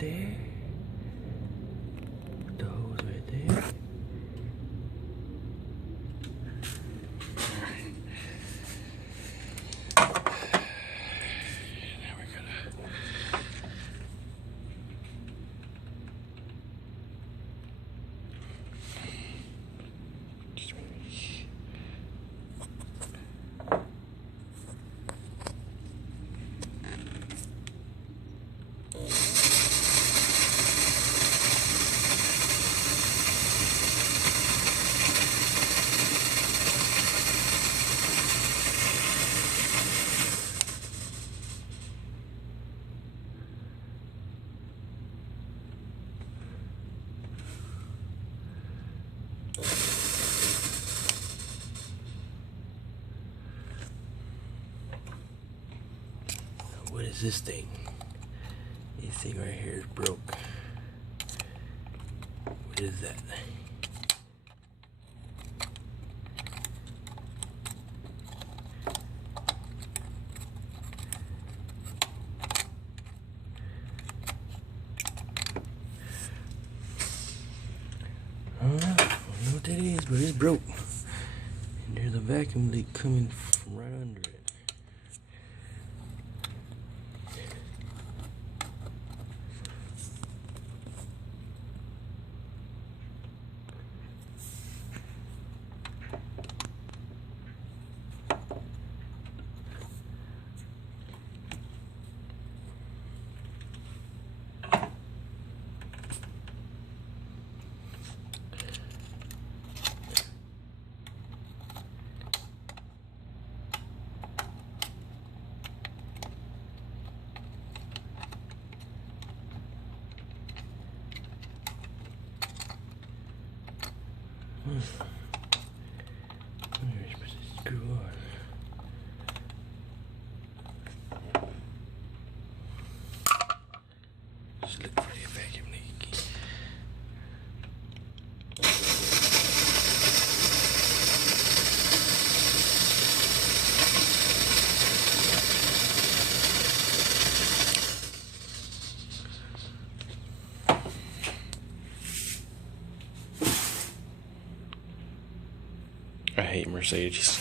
there. Put the hose right there. What is this thing? This thing right here is broke. What is that? I don't know what that is, but it's broke. And there's a vacuum leak coming from right under it. Where is this screw on? Just look for the vacuum leak. I hate Mercedes.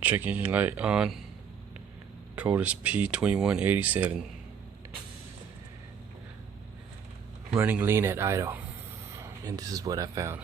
Check engine light on. Code is P2187. Running lean at idle. And this is what I found.